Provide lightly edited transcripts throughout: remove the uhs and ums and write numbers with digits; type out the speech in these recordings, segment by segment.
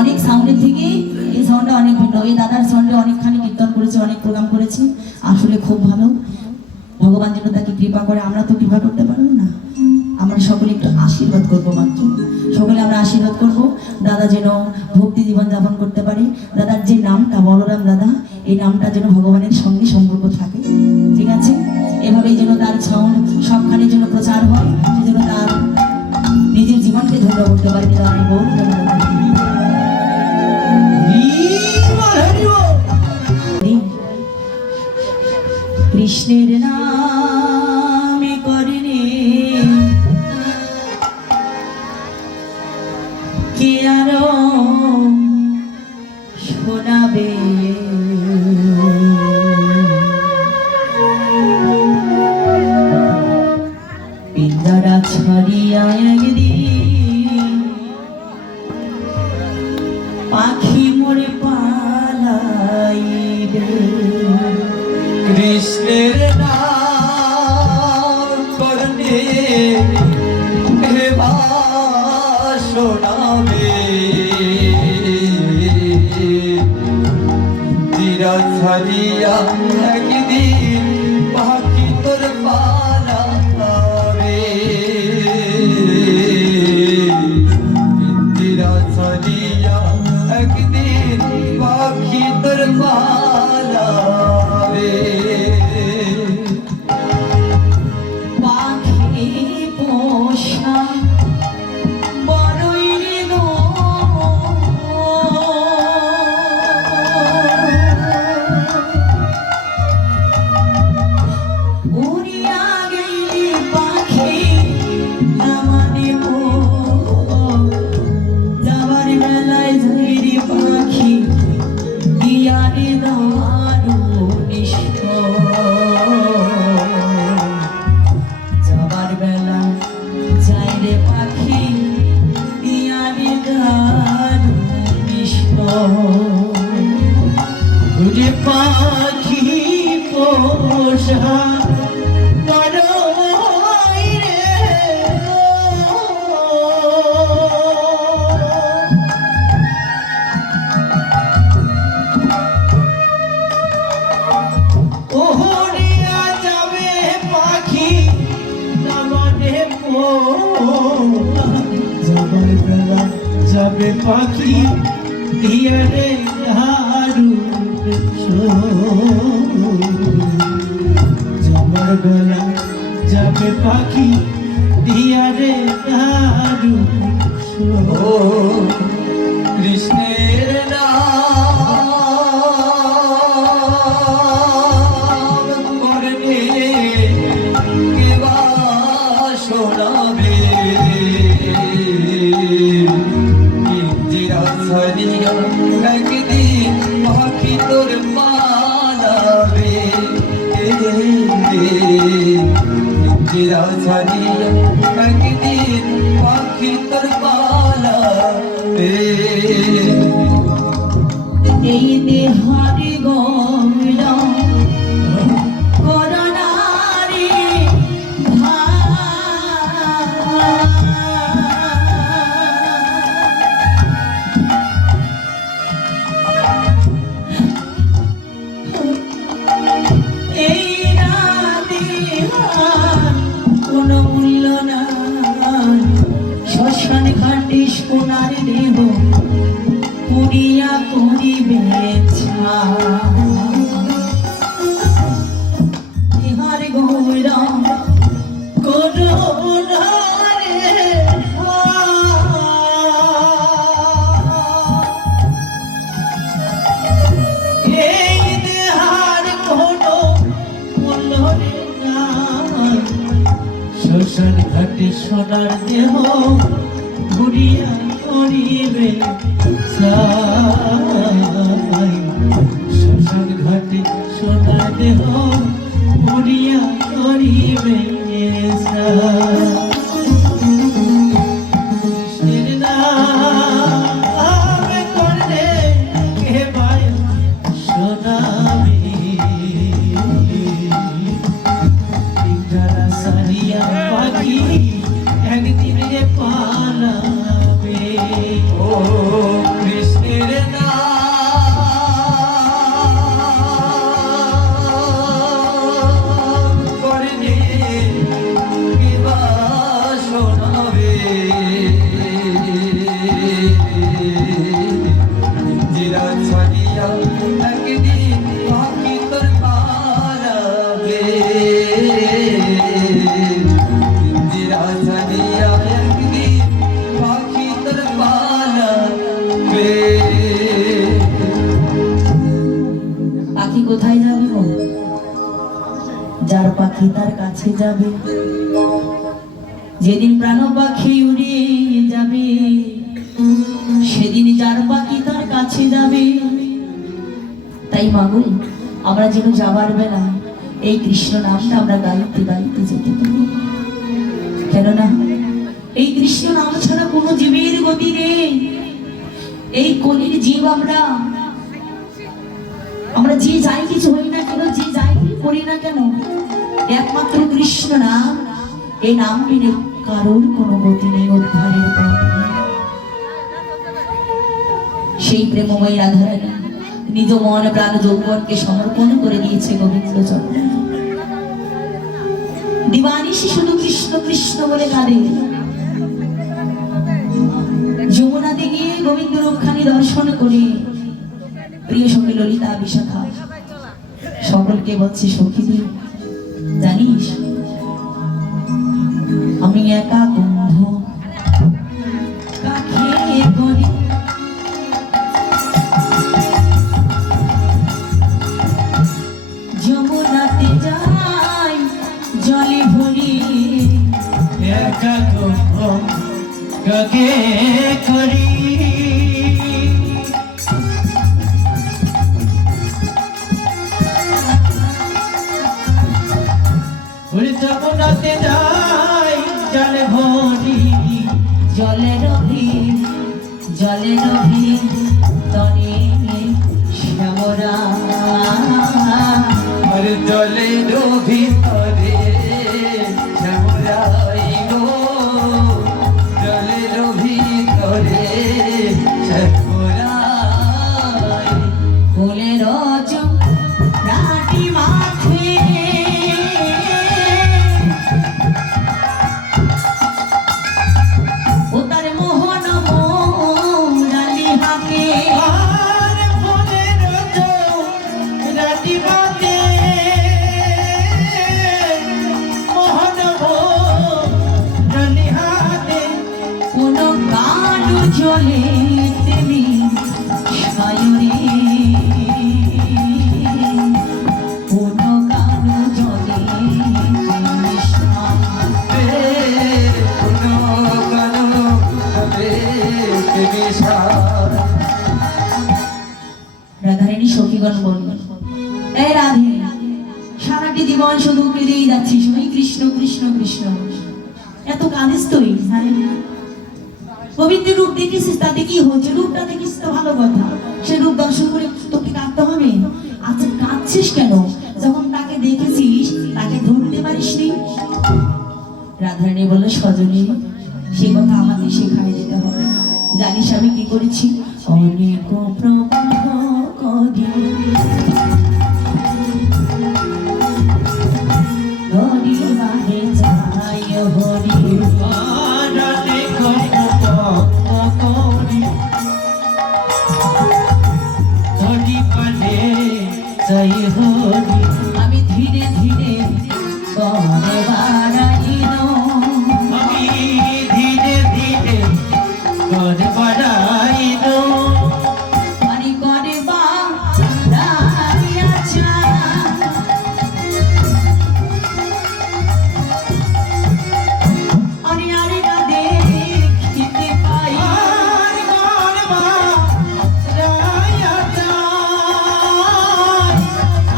অনেক সাউন্ডের থেকে এই সাউন্ডটা অনেক ভিন্ন। এই দাদার সাউন্ডে অনেকখানি কীর্তন করেছি, অনেক প্রোগ্রাম করেছি, আসলে খুব ভালো। ভগবান যেন তাকে কৃপা করে, আমরা তো কৃপা করতে পারবো না, আমরা সকলে একটু আশীর্বাদ করবো মাত্র। সকলে আমরা আশীর্বাদ করব দাদা যেন ভক্তি জীবন যাপন করতে পারে। দাদার যে নামটা বলরাম দাদা, এই নামটা যেন ভগবানের সঙ্গে সম্পর্ক থাকে, ঠিক আছে? এভাবেই যেন তার সাউন্ড সবখানে যেন প্রচার হয়, সেজন্য তার নিজের জীবনকে ধন্য করতে পারে। আমি বল কৃষ্ণের নামে করেনি কে আরো শোনাবে, পিঞ্জরা ছড়িয়া একদিন পাখি মরে পালাইবে। কৃষ্ণের নাম করলে শোনাবে, তীরা ছাড়িয়া একদিন পাখি তোর পালাবে, তীরা ছাড়িয়া একদিন পাখি তোর পালাবে। পাখি পোষা বড়ই গো উড়িয়া গেলি পাখি আমারে যাবার বেলায় ঝিরি পাখি দিয়ারে দারু নিষ্ঠ, যাবার বেলা যাই রে পাখি দিয়ারে দারু নিষ্ঠ। ওরে পাখি পোষা বড়ই রে ওহরিয়া যাবে পাখি নামনে যাবার বেলা যাবে পাখি দিয়ারে হারু, যাবার বেলা যাবে পাখি দিয়ারে হারু। কৃষ্ণের নাম করলে কেবা শোনাবে, পিঞ্জিরা ছাড়িয়া একদিন পাখি তোর পালাবে, পিঞ্জিরা ছাড়িয়া একদিন পাখি তোর পালাবে। এই দেহারি গৌরম করোনারি এই কোনো মূল্য নাই, শ্মশান ঘাটে সোনার দেহ পুরিয়া করিবে ইহার গৌরম করোনারে এই দেহার কোনো মূল্য নাই, শ্মশান ঘাটে সোনার দেহ ঘুরিয়া করিবে ছাই, শ্মশান ঘাটে সোনার দেহ ঘুরিয়া করিবে ছাই। কৃষ্ণের নাম করলে কেবা শোনাবে, পিঞ্জরা ছাড়িয়া পাখি একদিন রে পালাবে। পাখি তার কাছে যাবে, যেদিন প্রাণ পাখি উড়ে যাবে, সেদিন যার পাখি তার কাছে যাবে। তাই মাগো, আমরা যেন যাবার বেলা এই কৃষ্ণ নামটা আমরা গাইতে গাইতে যেতে পারি। কেননা এই কৃষ্ণ নাম ছাড়া কোনো জীবের গতি নেই। এই কলির জীব আমরা যে যাই কিছু হই না কেন, যে যাই করি না কেন, একমাত্র কৃষ্ণ নাম, এই নাম বিনে কারোর কোনো গতি নেই, উদ্ধারের পথ নেই। সেই প্রেমময়ী রাধারানী নিজ মন প্রাণ যৌবনকে সমর্পণ করে দিয়েছে গোবিন্দ চরণে। দিবানিশি শুধু কৃষ্ণ কৃষ্ণ বলে কাঁদে। যমুনাতে গিয়ে গোবিন্দ রূপখানি দর্শন করে প্রিয় সঙ্গী ললিতা বিশাখা সকলকে বলছে, সখীদের জানিস আমি একা কুম্ভ কাকে করি, যমুনাতে যাই জলে ভরি, একা কুম্ভ কাকে করি। ওরে যমুনাতে যাই জলে ভরি, জলে রবি তরে শ্যামরা, আর জলের ভিতরে শ্যামরাই গো, জলের ভিতরে শ্যামরাই। ফুলের রাটি মাথে ও তার মোহন মোরালি হাকে, আর ফুলের রাটি মাতে মোহন মোরালি হাতে, কোন গান জলে তেমি সায়রে, কোন গান জলে তেমি সায়রে। রাধারানী সখীগণ বললেন, এই রাধে, সারাটি জীবন শুধু কেঁদেই যাচ্ছিস, ওই কৃষ্ণ কৃষ্ণ কৃষ্ণ, এত কাঁদিস তুই? হ্যাঁ, গোবিন্দের রূপ দেখেছিস, তাতে কি হচ্ছে? রূপটা দেখিস তো ভালো কথা, সে রূপ দর্শন করে তোকে কাঁদতে হবে? আচ্ছা কাঁদছিস কেন? যখন তাকে দেখেছিস তাকে ধরতে পারিসনি? রাধারানী বলল, সজনী সে কথা আমাকে শেখাই দিতে হবে। জানিস আমি কি করেছি? অনেক প্রবাহ করি হরি বাহে যাই হরি, আরাতে কত করি, হরি পানে যাই হরি। আমি ধীরে ধীরে করে বাড়াইল, আমি ধীরে ধীরে ঘর বাড়াইল, আমি করে বাড়াইয়াছা, আমি আরে না দেখিতে পাই, আর ঘর বাড়াইয়া যাই,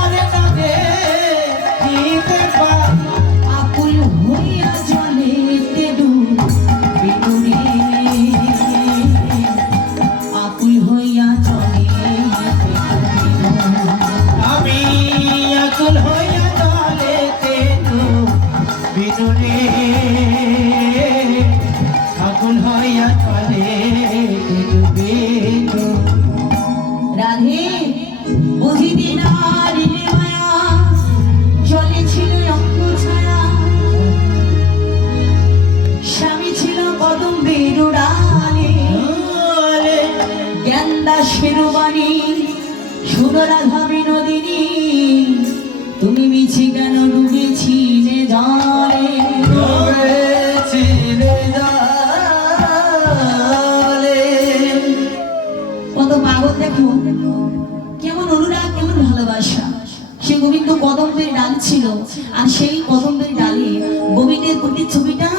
আরে না দেখিতে পাই। আকুল হইয়া জলেতে ডুবিনুরে, আকুল হইয়া জলেতে ডুবিনু। আমি আকুল হইয়া জলেতে বিনুরে, আকুল হইয়া জলেতে বিনু। রাধে বুঝিতে নারিলে মায়া, জলে ছিল অঙ্গ ছায়া, স্বামী ছিল কদম্বের ডালে, জ্ঞান দাসের বাণী শুনো রাধা বিনোদিনী, তুমি মিছে কেন ডুবেছিলে জলে, ডুবেছিলে জলে। কত পাগল দেখো, কেমন অনুরাগ কেমন ভালোবাসা। সে গোবিন্দ কদম্বের ডাল ছিল, আর সেই কদম্বের ডালে গোবিন্দের প্রতিচ্ছবিটা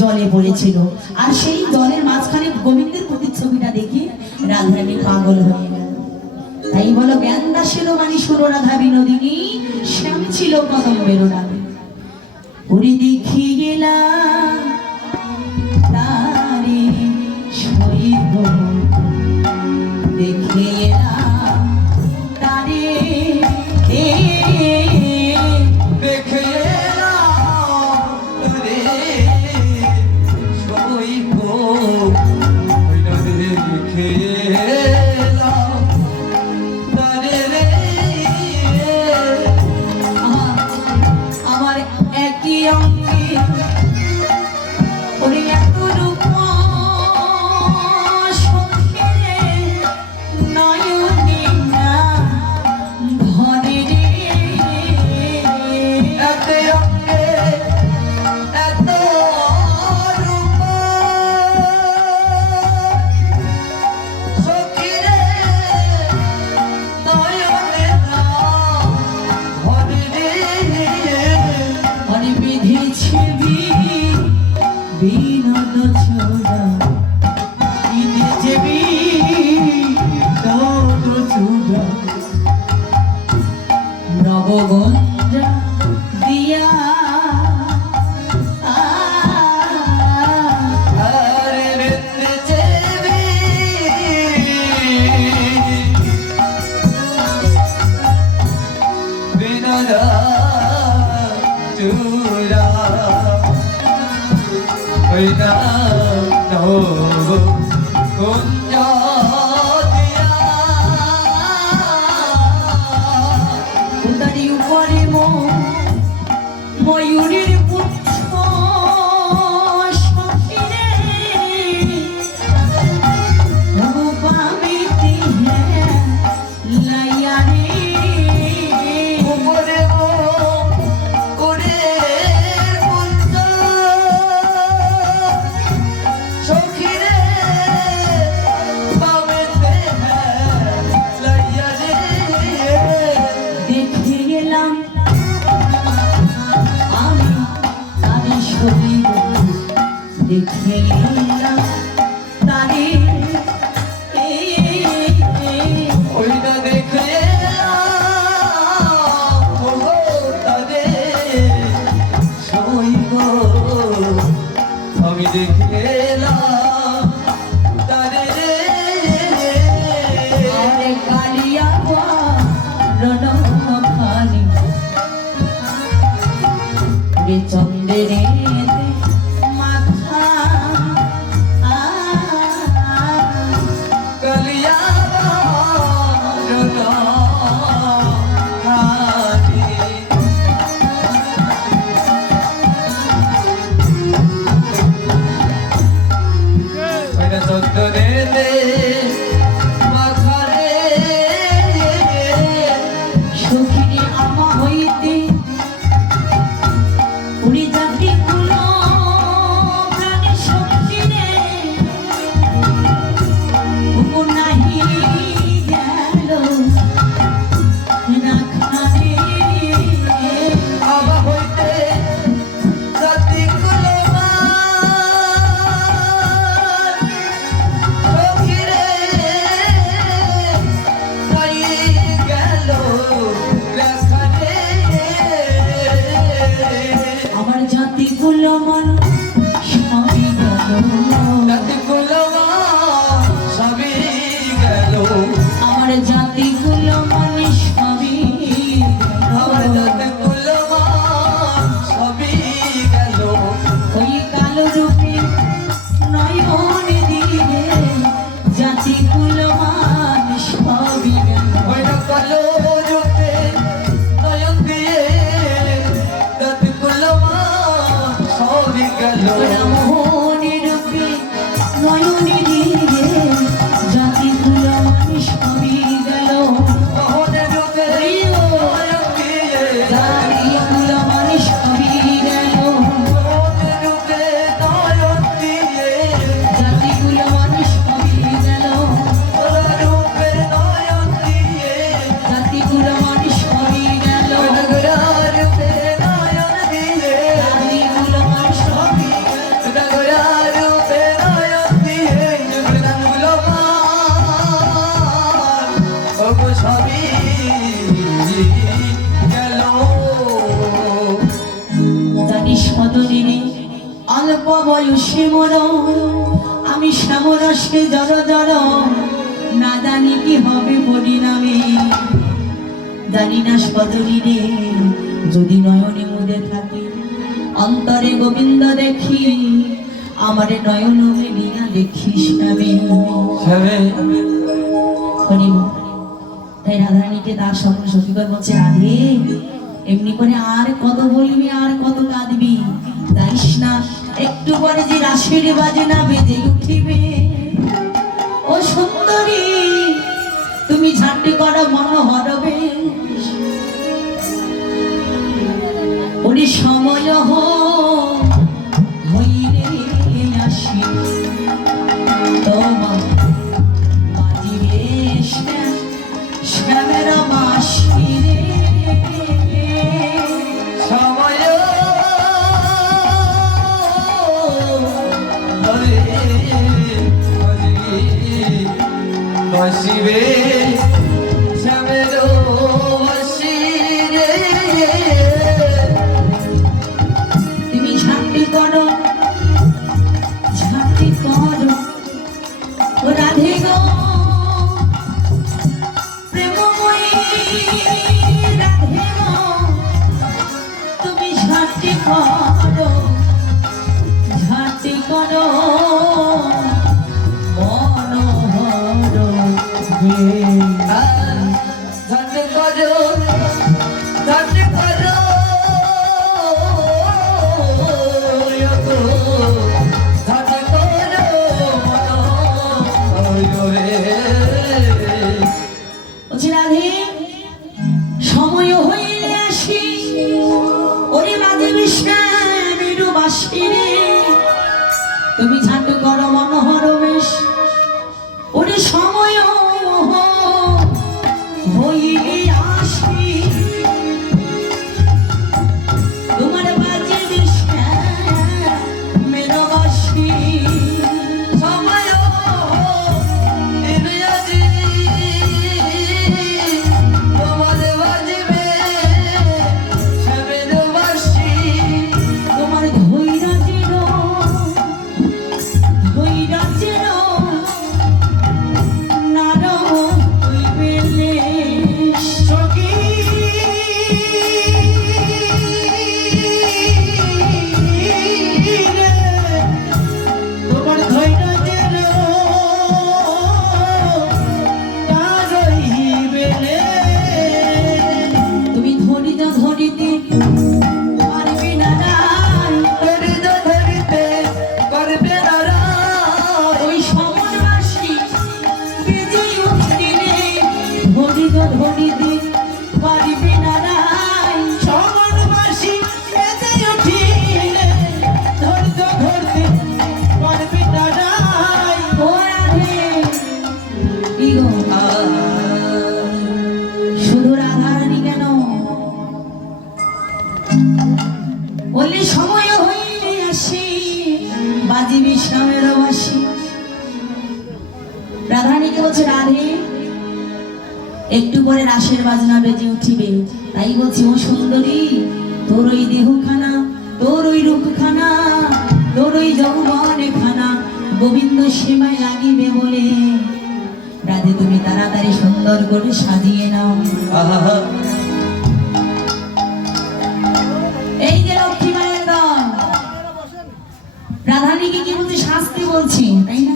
জলে পড়েছিল, আর সেই জলের মাঝখানে গোবিন্দের প্রতিচ্ছবিটা দেখে রাধারানী পাগল হয়ে গেল। তাই বলো জ্ঞান দাসেরও বাণী সুর রাধা বিনোদিনী, শ্যাম ছিল কদম্বের ডালে। ওরে দেখি গেলাম তারে সইব, দেখে এলাম তারে দেখে এলাম রে সইব, ওই নদীরে দেখে এলাম তারে রে। আমার একই অঙ্গে ওরে এত রূপ সখীরে নয়নে না ধরে রে। এত অঙ্গে এত রূপ সখীরে নয়নে না ধরে রে। অরে বিধেছে বিনোদ ছোড়া, বিধেছে বিনোদ ছোড়া, নবগঞ্জা দিয়া আরে বেঁধেছে বিনোদ ছোড়া, ওই নাম কুঞ্জ দিয়া উদারি উপরে ময়ূরীর পুচ্ছ সখীরে রূপামিতি লাইয়া রে। উপরে করে কুঞ্জ সখীরে পাবেতে লাইয়া রে। দেখে গেলাম আমি তারে শরীর, দেখে গেলাম তারে ওই না দেখে এলাম ওগো তারে সইব, আমি দেখে এলাম তারে রে। আরে কালিয়া রণখানি রে চন্দ্রে মাথা কালিয়া চন্দনে মাথারে সখীরে আমা হইতে উড়ি যাকে কুলো প্রাণে সখীরে ও নাহি গেল না খারে। আমা হইতে জাতি কুলমা সখীরে তাই গেল রাখারে। আমার জাতি গুলো মন সবই গেল, জাতি কুলমা সবই গেল, আমার জাতি গুলো মন সবই আমার গেল। জাতি কুলমা সবই গেল। ওই কালো রূপে নয়ন দিয়ে জাতি গুলো মান সবই গেল। ওই না কালো রূপে নয়ন দিয়ে জাতি কুলমা সবই বয়সে মোর আমি শ্যামরসে জর জর না জানি কি হবে পরিণামে জানি না সজনী রে যদি নয়নে মুদে থাকি অন্তরে গোবিন্দ দেখি আমার নয়ন মেলিয়া দেখিস নামে হরিব তাই রাধারানীকে তার সঙ্গে সখীগণ বলছে রাধে এমনি করে আর কত বলবি আর কত কাঁদবি যাইস না একটু পরে যে রাশের বাজনা বেজে উঠিবে ও সুন্দরী তুমি ঝাঁটি করো মনোহর বেশ ওরে সময় হইলে আসি তোমার বাজিবে শ্যামের মাসি রে সময় বসিবে শ্যামের বসিরে তুমি ঝাঁটি করো ও রাধে গো প্রেমময়ী রাধে গো তুমি ঝাঁটি করো মনোহর ঝট করো ঝট করো ঝট করো বলছি রাধে সময় হইলে আসি ওরে মাঝে বিশ্রামের বাসি রে তুমি ঝাঁটু করো মনোহর বেশ ওরে সময় হইলে আসি তোমার বাজে বিশ্রামের বাসি সময় ইংরেজি তোমার বাজবে শ্যামের বাঁশি তোমার ধৈর্যের নার হইবে সখী রে তোমার ধৈর্যের তার হইবে রে তুমি ধরিতে পারবে না রায় ধৈর্য ধরিতে করবে না রায় ওই সমরবাসী বেজে উঠিলে ধরিতে পারবে না রায় সমরবাসী বেজে উঠিলে ধৈর্য ধরতে পারবে না রায় ও রাধে ইগো শুধু রাধারানী কেন বললি সময় হইলে আসি বাজি বিশ্রামের বাসি রাধারানীকে বলছে রাধে একটু পরে রাসের বাজনা বেজে উঠিবে তাই বলছি ও সুন্দরী তোর ওই দেহখানা তোর ওই রূপখানা তোর ওই যৌবনে খানা গোবিন্দ সেবায় লাগিবে বলে রাধে তুমি তাড়াতাড়ি সুন্দর করে সাজিয়ে নাও আহা এই যে লক্ষ্মী মায়ের দল রাধারানীকে কি বলছে শাস্তি বলছে তাই না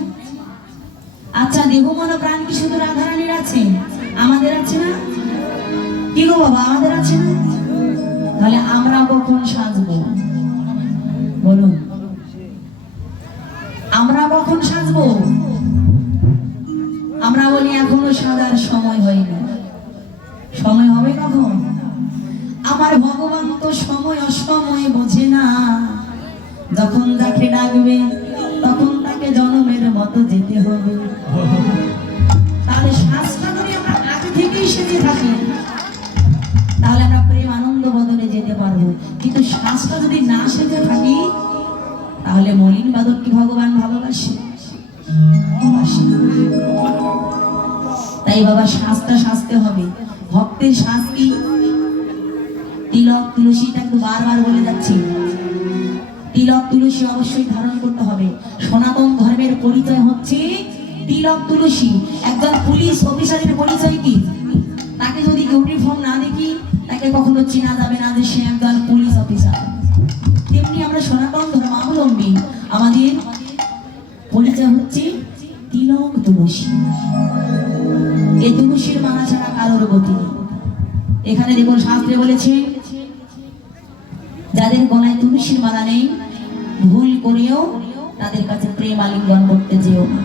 আচ্ছা দেহ মন প্রাণ কি শুধু রাধারানীর আছে আমাদের আছে না কি গো বাবা আমাদের আছে না তাহলে আমরা কখন সাজবো বলুন আমরা কখন সাজবো আমরা বলি এখনো সাজার সময় হয়নি সময় হবে কখন আমার ভগবান তো সময় অসময় বোঝে না যখন তাকে ডাকবে তখন তাকে জনমের মতো যেতে হবে তাহলে শ্বাসটা যদি আমরা আগে থেকেই সেজে থাকি তাহলে আমরা প্রেম আনন্দ বদলে যেতে পারবো কিন্তু শ্বাসটা যদি না সেজে থাকি তাহলে মলিন বাদক কি ভগবান ভালোবাসে ভালোবাসে না। তাই বাবা শ্বাসটা সাজতে হবে ভক্তের শ্বাস কি তিলক তুলসীটা একটু বারবার বলে যাচ্ছি তিলক তুলসী অবশ্যই ধারণ করতে হবে। সনাতন ধর্মের পরিচয় হচ্ছে তিলক তুলসী। একজন পুলিশ অফিসারের পরিচয় কি? তাকে যদি ইউনিফর্ম না দেখি তাকে কখনো চেনা যাবে না যে সে একজন পুলিশ অফিসার। তেমনি আমরা সনাতন ধর্মাবলম্বী, আমাদের পরিচয় হচ্ছে তিলক তুলসী। এই তুলসীর মালা ছাড়া কারোর গতি নেই। এখানে দেখুন শাস্ত্রে বলেছে যাদের গলায় তুলসীর মালা নেই ভুল করেও তাদের কাছে প্রেম আলিঙ্গন করতে যেও না।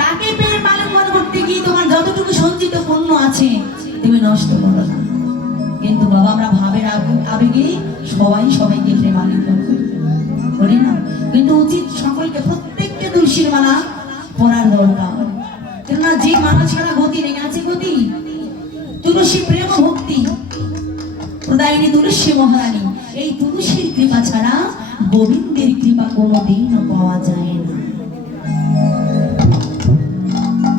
তাকে প্রেম আলিঙ্গন করতে গিয়ে তোমার যতটুকু সঞ্চিত পুণ্য আছে তুমি নষ্ট করো না। কিন্তু বাবা আমরা ভাবের আবেগে সবাই সবাইকে প্রেম আলিঙ্গন করি না, কিন্তু উচিত সকলকে প্রত্যেককে তুলসীর মালা পরার দরকার। কেননা যে মালা ছাড়া গতি নেই, আছে গতি? তুলসী প্রেম ও ভক্তি প্রদায়িনী তুলসী মহারানী। এই তুলসীর কৃপা ছাড়া গোবিন্দের কৃপা কোনোদিনও পাওয়া যায় না।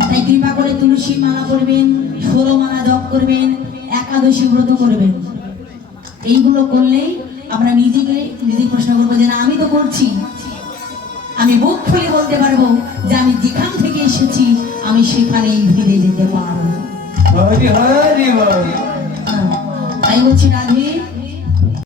তাই কৃপা করে তুলসী মালা করবেন, 16 মালা জপ করবেন, একাদশী ব্রত করবেন। এইগুলো করলেই আমরা নিজে প্রশ্ন করবো যে না আমি তো করছি, আমি বুক খুলে বলতে পারবো যে আমি যেখান থেকে এসেছি আমি সেখানেই ফিরে যেতে পারবো। হরি হরি বল। তাই বলছি রাধে